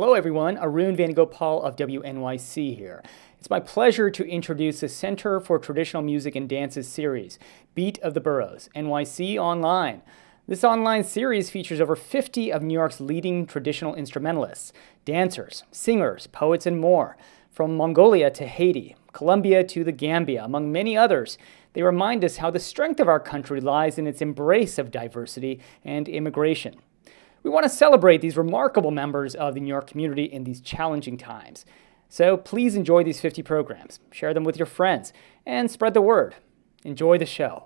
Hello everyone, Arun Vanagopal of WNYC here. It's my pleasure to introduce the Center for Traditional Music and Dances series, Beat of the Boroughs, NYC Online. This online series features over 50 of New York's leading traditional instrumentalists, dancers, singers, poets, and more. From Mongolia to Haiti, Colombia to the Gambia, among many others, they remind us how the strength of our country lies in its embrace of diversity and immigration. We want to celebrate these remarkable members of the New York community in these challenging times. So please enjoy these 50 programs, share them with your friends, and spread the word. Enjoy the show.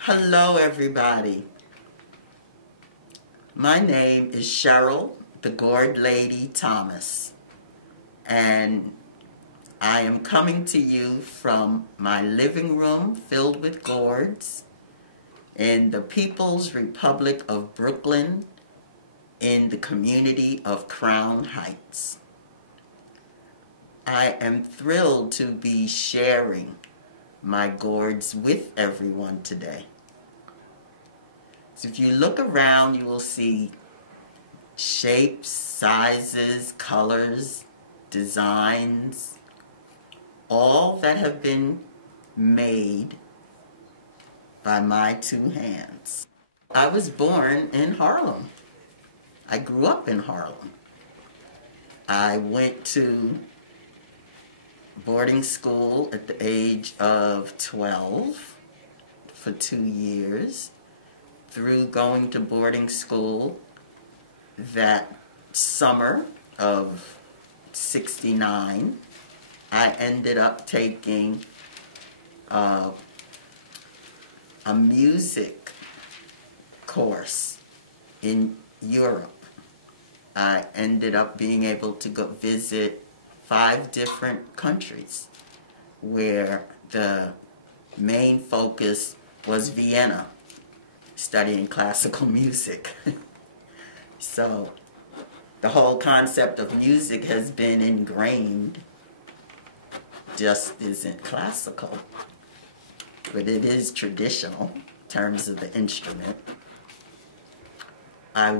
Hello everybody. My name is Cheryl, the Gourd Lady Thomas, and I am coming to you from my living room filled with gourds in the People's Republic of Brooklyn in the community of Crown Heights. I am thrilled to be sharing my gourds with everyone today. So if you look around, you will see shapes, sizes, colors, designs, all that have been made by my two hands. I was born in Harlem. I grew up in Harlem. I went to boarding school at the age of 12 for 2 years. Through going to boarding school that summer of '69, I ended up taking a music course in Europe. I ended up being able to go visit 5 different countries where the main focus was Vienna, studying classical music. So the whole concept of music has been ingrained, just isn't classical, but it is traditional in terms of the instrument. I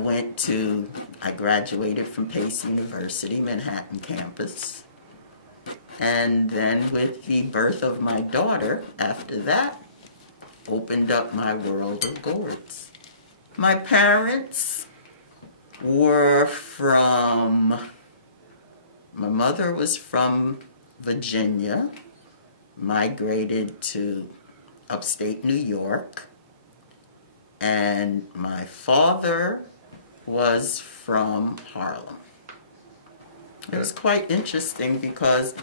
graduated from Pace University, Manhattan campus, and then with the birth of my daughter, after that, opened up my world of gourds. My parents were my mother was from Virginia, migrated to upstate New York, and my father was from Harlem. It was quite interesting because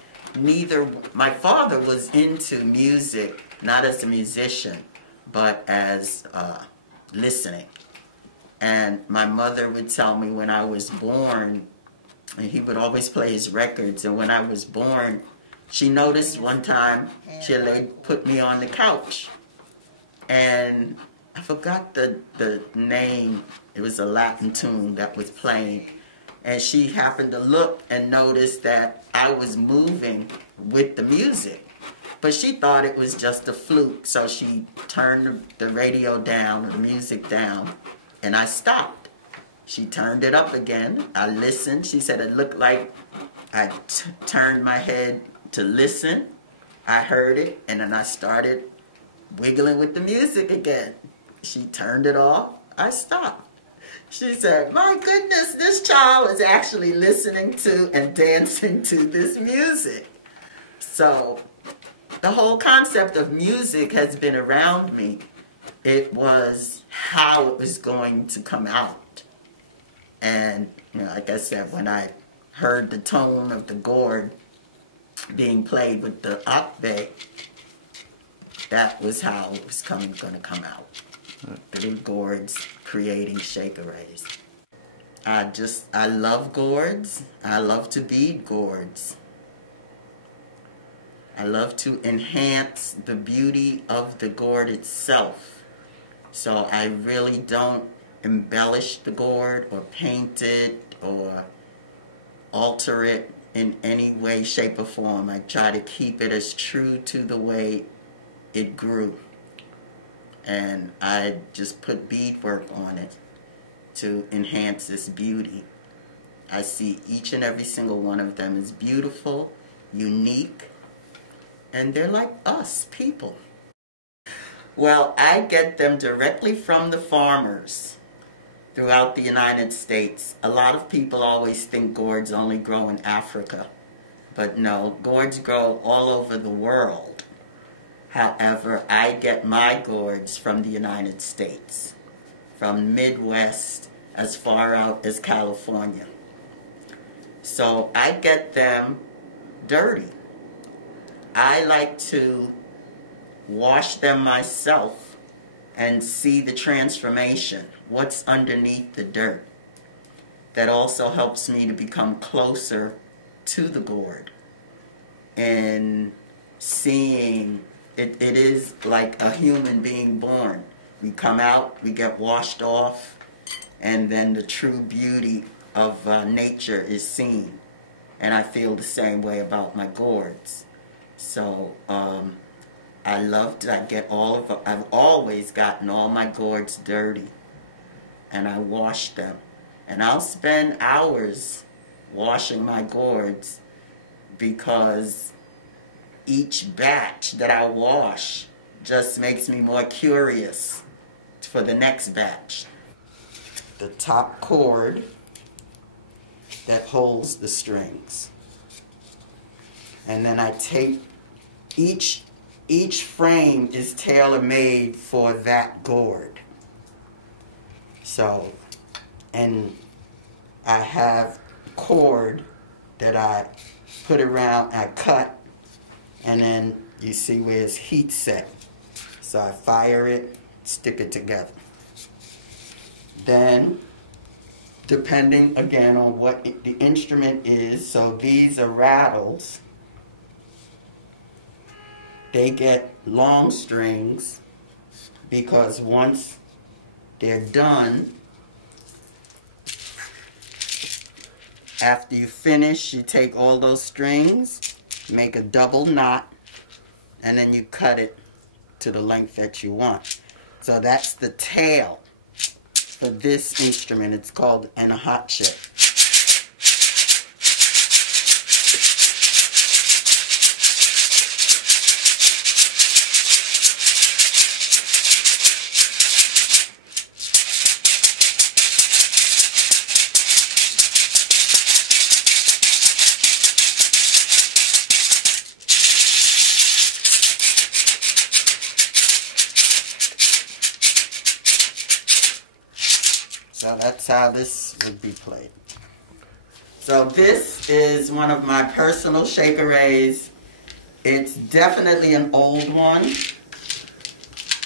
my father was into music, not as a musician, but as listening. And my mother would tell me when I was born, and he would always play his records, and when I was born, she noticed one time she put me on the couch, and I forgot the name. It was a Latin tune that was playing, and she happened to look and notice that I was moving with the music. But she thought it was just a fluke, so she turned the radio down, the music down, and I stopped. She turned it up again. I listened. She said it looked like I turned my head to listen. I heard it, and then I started wiggling with the music again. She turned it off. I stopped. She said, my goodness, this child is actually listening to and dancing to this music. So the whole concept of music has been around me. It was how it was going to come out. And, you know, like I said, when I heard the tone of the gourd being played with the octave, that was how it was going to come out. Through gourds creating shekeres. I love gourds. I love to bead gourds. I love to enhance the beauty of the gourd itself. So I really don't embellish the gourd or paint it or alter it in any way, shape, or form. I try to keep it as true to the way it grew. And I just put beadwork on it to enhance this beauty. I see each and every single one of them as beautiful, unique, and they're like us, people. Well, I get them directly from the farmers throughout the United States. A lot of people always think gourds only grow in Africa, but no, gourds grow all over the world. However, I get my gourds from the United States, from Midwest as far out as California. So I get them dirty. I like to wash them myself and see the transformation, what's underneath the dirt. That also helps me to become closer to the gourd and seeing it is like a human being born. We come out, we get washed off, and then the true beauty of nature is seen. And I feel the same way about my gourds. So I've always gotten all my gourds dirty, and I wash them. And I'll spend hours washing my gourds because each batch that I wash just makes me more curious for the next batch. The top cord that holds the strings. And then I take each frame is tailor-made for that gourd. So, and I have cord that I put around, I cut, and then you see where it's heat set. So I fire it, stick it together. Then, depending again on what the instrument is, so these are rattles. They get long strings because once they're done, after you finish, you take all those strings, make a double knot, and then you cut it to the length that you want. So that's the tail for this instrument. It's called an hatchet. So that's how this would be played. So this is one of my personal shekeres. It's definitely an old one.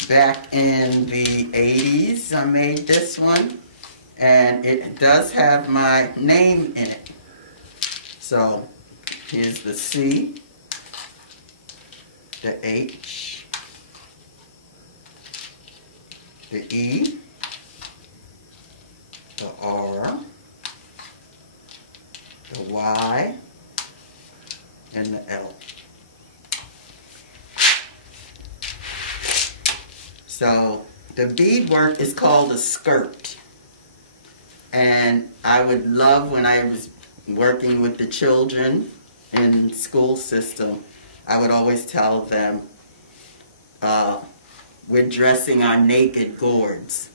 Back in the 80s I made this one. And it does have my name in it. So here's the C, the H, the E, the R, the Y, and the L. So the beadwork is called a skirt. And I would love when I was working with the children in school system, I would always tell them, we're dressing our naked gourds.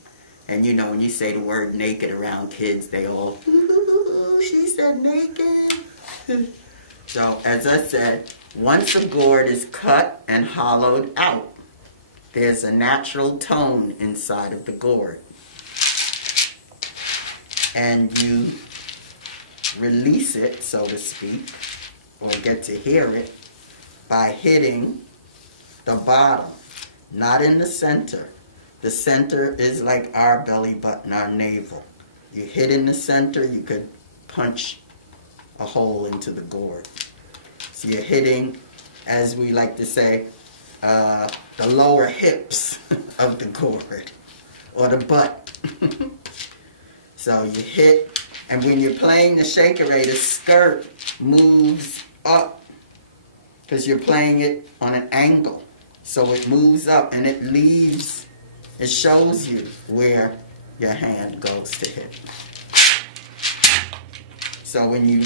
And you know, when you say the word naked around kids, they all, ooh, she said naked. So, as I said, once a gourd is cut and hollowed out, there's a natural tone inside of the gourd. And you release it, so to speak, or get to hear it, by hitting the bottom, not in the center. The center is like our belly button, our navel. You hit in the center, you could punch a hole into the gourd. So you're hitting, as we like to say, the lower hips of the gourd, or the butt. So you hit, and when you're playing the shekere, the skirt moves up, because you're playing it on an angle. So it moves up, and it leaves, it shows you where your hand goes to hit. So when you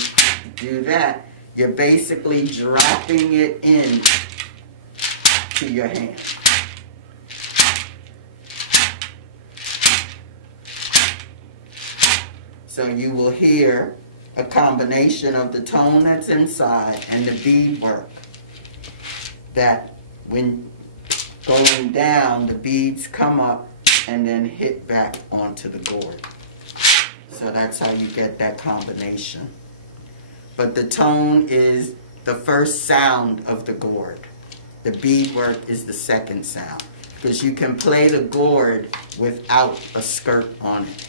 do that, you're basically dropping it in to your hand. So you will hear a combination of the tone that's inside and the beadwork, that when going down, the beads come up and then hit back onto the gourd. So that's how you get that combination. But the tone is the first sound of the gourd. The beadwork is the second sound, because you can play the gourd without a skirt on it.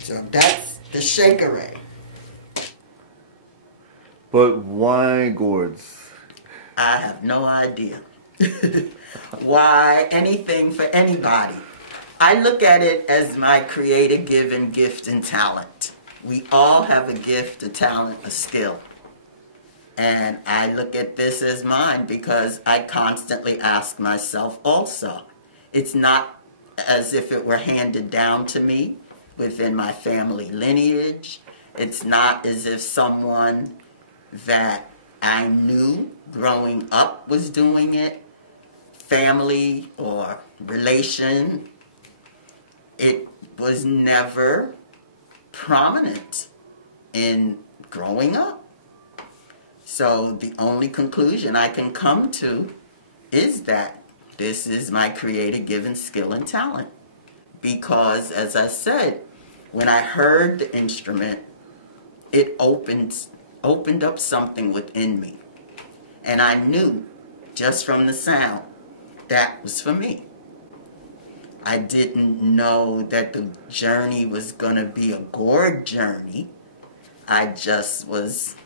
So that's the shekere. But why gourds? I have no idea. Why anything for anybody? I look at it as my creator given gift and talent. We all have a gift, a talent, a skill. And I look at this as mine because I constantly ask myself also. It's not as if it were handed down to me within my family lineage. It's not as if someone that I knew growing up was doing it, family or relation. It was never prominent in growing up. So the only conclusion I can come to is that this is my creator given skill and talent. Because, as I said, when I heard the instrument, it opened up something within me. And I knew, just from the sound, that was for me. I didn't know that the journey was going to be a gourd journey. I just was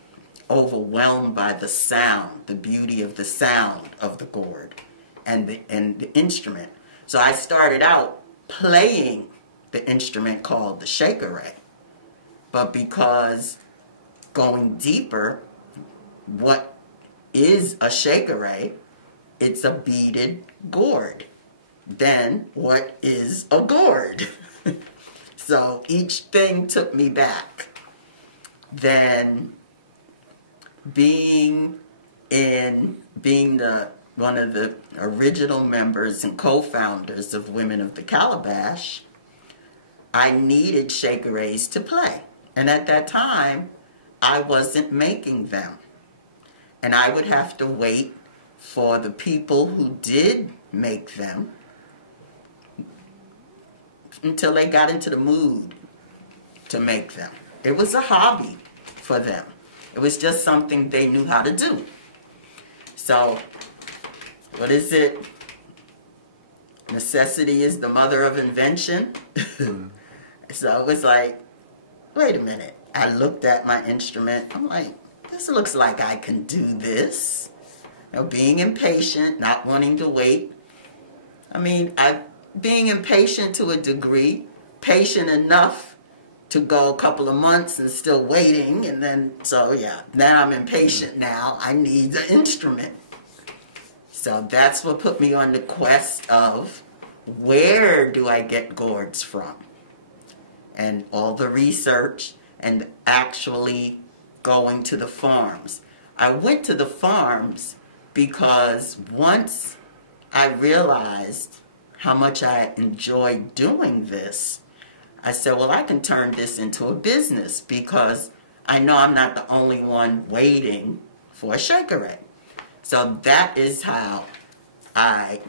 overwhelmed by the sound, the beauty of the sound of the gourd and the instrument. So I started out playing the instrument called the shekere. But because going deeper, what is a shekere? It's a beaded gourd. Then what is a gourd? So each thing took me back. Then being one of the original members and co-founders of Women of the Calabash, I needed shekeres to play. And at that time, I wasn't making them. And I would have to wait for the people who did make them until they got into the mood to make them. It was a hobby for them. It was just something they knew how to do. So, what is it? Necessity is the mother of invention. So it was like, wait a minute. I looked at my instrument. I'm like, this looks like I can do this. You know, being impatient, not wanting to wait. I mean, being impatient to a degree, patient enough to go a couple of months and still waiting. And then, so yeah, now I'm impatient now. I need the instrument. So that's what put me on the quest of where do I get gourds from? And all the research and actually going to the farms. I went to the farms because once I realized how much I enjoyed doing this, I said, well, I can turn this into a business because I know I'm not the only one waiting for a shekere. So that is how I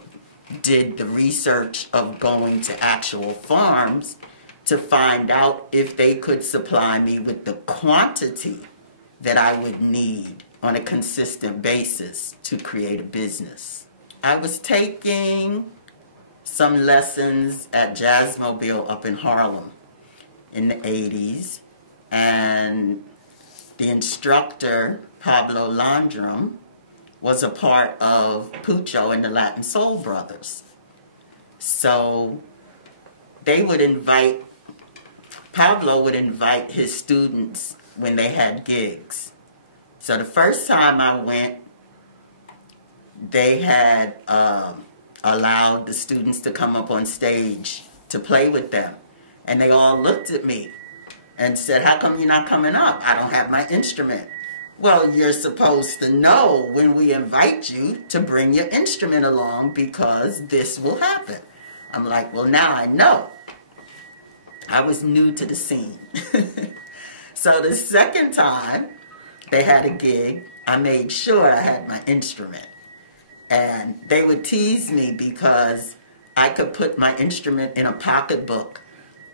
did the research of going to actual farms to find out if they could supply me with the quantity that I would need on a consistent basis to create a business. I was taking some lessons at Jazzmobile up in Harlem in the 80s, and the instructor, Pablo Landrum, was a part of Pucho and the Latin Soul Brothers. So they would invite, Pablo would invite his students when they had gigs. So the first time I went, they had allowed the students to come up on stage to play with them. And they all looked at me and said, how come you're not coming up? I don't have my instrument. Well, you're supposed to know when we invite you to bring your instrument along because this will happen. I'm like, well, now I know. I was new to the scene. So the second time they had a gig, I made sure I had my instrument. And they would tease me because I could put my instrument in a pocketbook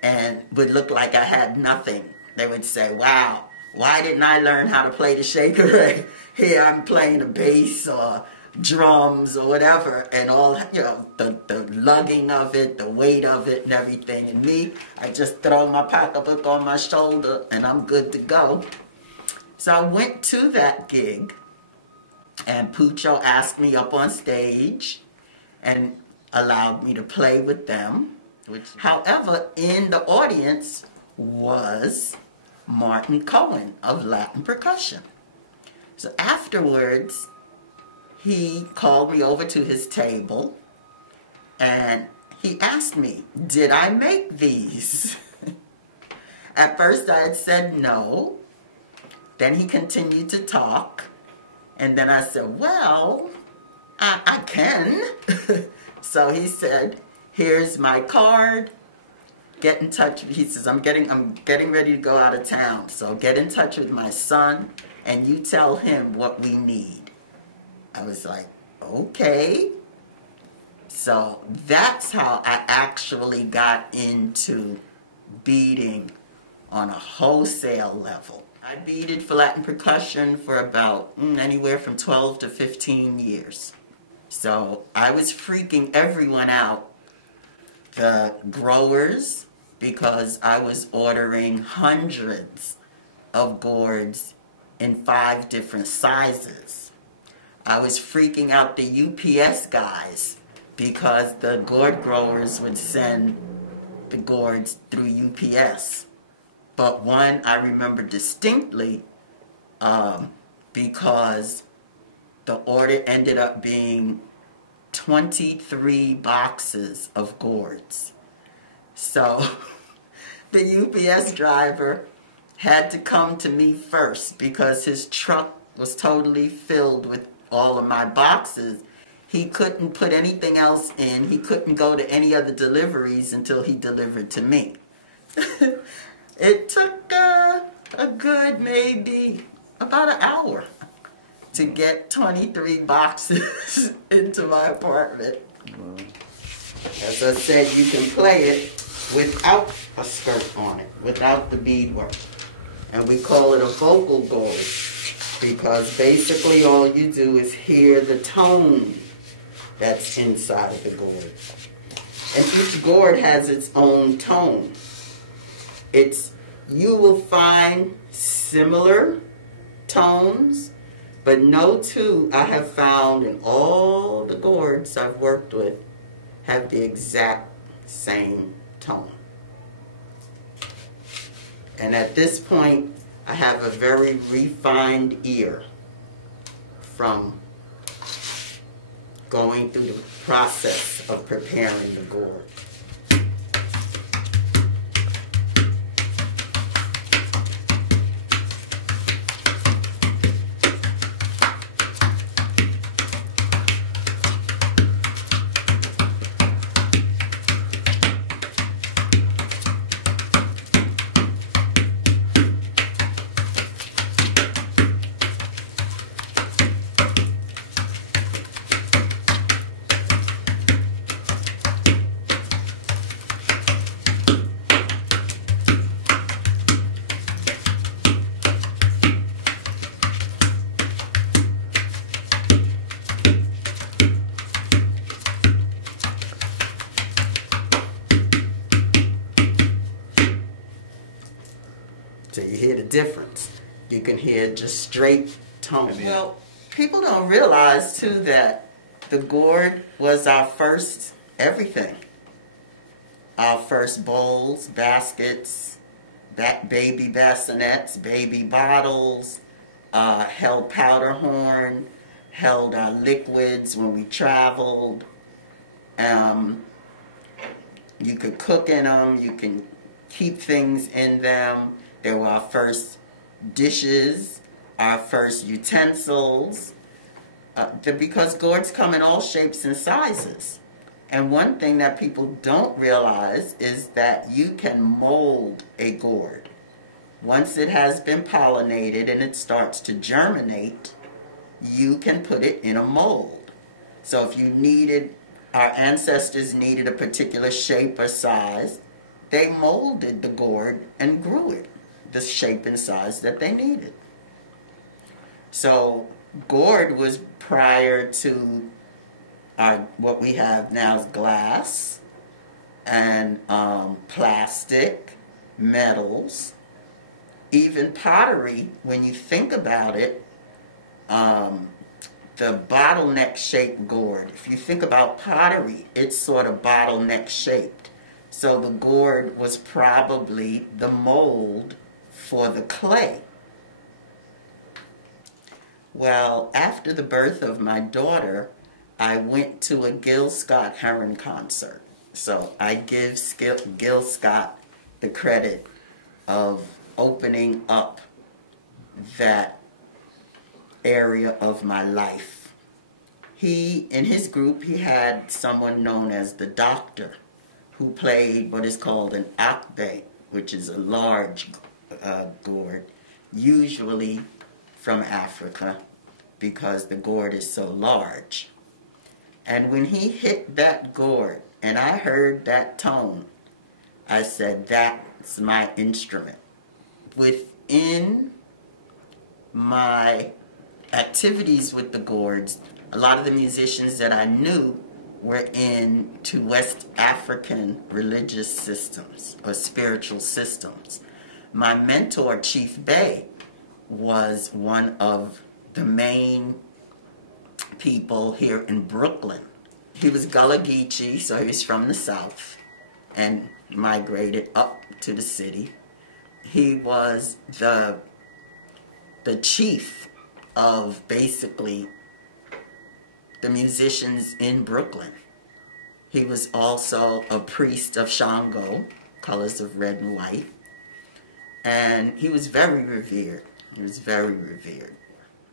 and would look like I had nothing. They would say, wow, why didn't I learn how to play the shekere? Here I'm playing the bass or drums or whatever, and all, you know, the lugging of it, the weight of it and everything. And me, I just throw my pocketbook on my shoulder and I'm good to go. So I went to that gig and Pucho asked me up on stage and allowed me to play with them. However, in the audience was Martin Cohen of Latin Percussion. So afterwards, he called me over to his table and he asked me, did I make these? At first I had said no. Then he continued to talk. And then I said, well, I can. So he said, here's my card. Get in touch. He says, I'm getting ready to go out of town. So get in touch with my son and you tell him what we need. I was like, okay. So that's how I actually got into beading on a wholesale level. I beaded for Latin percussion for about anywhere from 12 to 15 years. So I was freaking everyone out. The growers, because I was ordering hundreds of gourds in 5 different sizes. I was freaking out the UPS guys because the gourd growers would send the gourds through UPS. But one I remember distinctly because the order ended up being 23 boxes of gourds. So the UPS driver had to come to me first because his truck was totally filled with all of my boxes. He couldn't put anything else in. He couldn't go to any other deliveries until he delivered to me. It took a good maybe about an hour to get 23 boxes into my apartment. As I said, you can play it without a skirt on it, without the beadwork. And we call it a vocal gourd. because basically all you do is hear the tone that's inside of the gourd. And each gourd has its own tone. You will find similar tones, but no two I have found in all the gourds I've worked with have the exact same tone. And at this point, I have a very refined ear from going through the process of preparing the gourd. So you hear the difference. You can hear just straight tone. Well, people don't realize too that the gourd was our first everything. Our first bowls, baskets, baby bassinets, baby bottles, held powder horn, held our liquids when we traveled. You could cook in them, you can keep things in them. They were our first dishes, our first utensils, because gourds come in all shapes and sizes. And one thing that people don't realize is that you can mold a gourd. Once it has been pollinated and it starts to germinate, you can put it in a mold. So if you needed, our ancestors needed a particular shape or size, they molded the gourd and grew it the shape and size that they needed. So gourd was prior to what we have now is glass and plastic, metals, even pottery. When you think about it, the bottleneck shaped gourd, if you think about pottery, it's sort of bottleneck shaped. So the gourd was probably the mold for the clay. Well, after the birth of my daughter, I went to a Gil Scott-Heron concert. So I give Gil Scott the credit of opening up that area of my life. In his group, he had someone known as the Doctor, who played what is called an acclaimed, which is a large gourd, usually from Africa, because the gourd is so large. And when he hit that gourd, and I heard that tone, I said, that's my instrument. Within my activities with the gourds, a lot of the musicians that I knew were into West African religious systems or spiritual systems. My mentor, Chief Bey, was one of the main people here in Brooklyn. He was Gullah Geechee, so he was from the South and migrated up to the city. He was the chief of basically the musicians in Brooklyn. He was also a priest of Shango, colors of red and white. And he was very revered. He was very revered.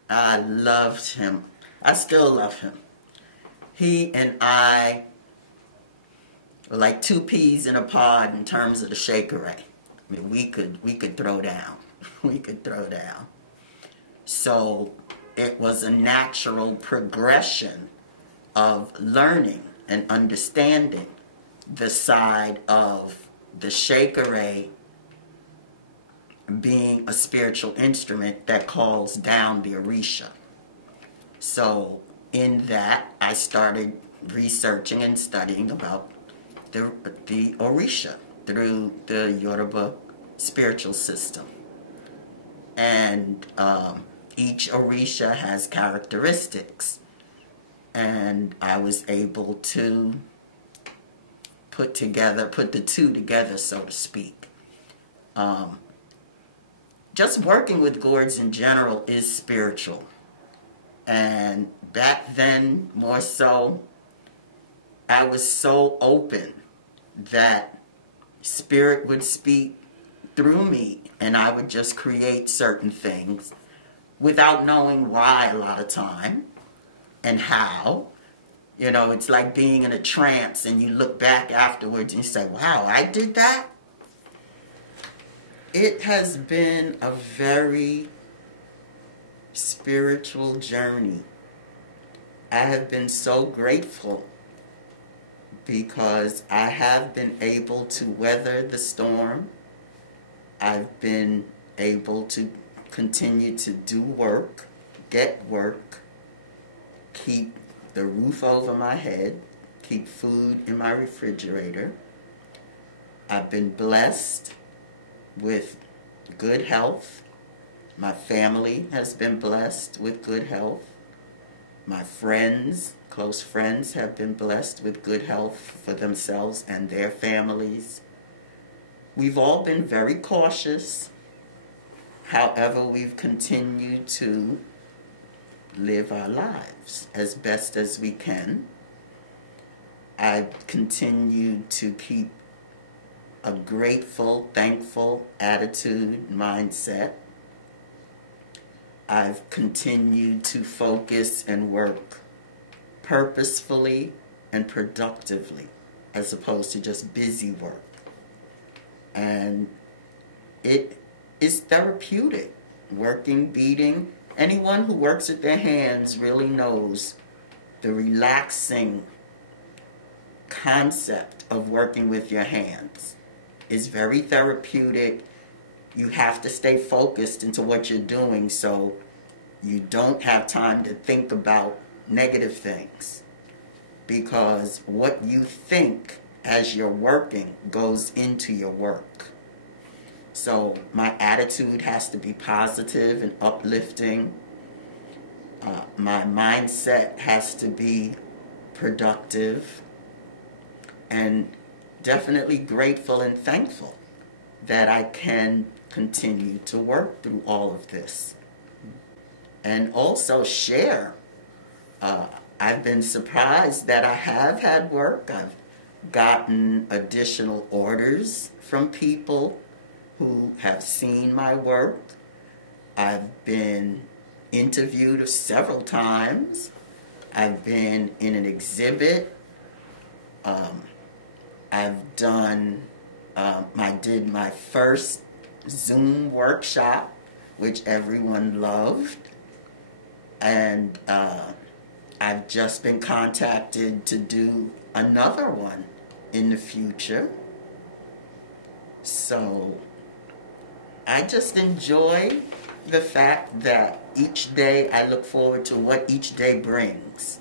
I loved him. I still love him. He and I were like two peas in a pod in terms of the shekere. I mean, we could throw down. We could throw down. So it was a natural progression of learning and understanding the side of the shekere being a spiritual instrument that calls down the orisha. So in that, I started researching and studying about the orisha through the Yoruba spiritual system. And each orisha has characteristics. And I was able to put the two together, so to speak. Just working with gourds in general is spiritual. And back then, more so, I was so open that spirit would speak through me, and I would just create certain things without knowing why a lot of time and how. You know, it's like being in a trance and you look back afterwards and you say, wow, I did that? It has been a very spiritual journey. I have been so grateful because I have been able to weather the storm. I've been able to continue to do work, get work, keep the roof over my head, keep food in my refrigerator. I've been blessed with good health. My family has been blessed with good health. My friends, close friends, have been blessed with good health for themselves and their families. We've all been very cautious. However, we've continued to live our lives as best as we can. I've continued to keep a grateful, thankful attitude, mindset. I've continued to focus and work purposefully and productively as opposed to just busy work. And it is therapeutic, working, beading. Anyone who works with their hands really knows the relaxing concept of working with your hands is very therapeutic. You have to stay focused into what you're doing so you don't have time to think about negative things, because what you think as you're working goes into your work. So my attitude has to be positive and uplifting. My mindset has to be productive, and definitely grateful and thankful that I can continue to work through all of this. And also share. I've been surprised that I have had work. I've gotten additional orders from people who have seen my work. I've been interviewed several times. I've been in an exhibit. I've done, I did my first Zoom workshop, which everyone loved. And I've just been contacted to do another one in the future. So I just enjoy the fact that each day I look forward to what each day brings.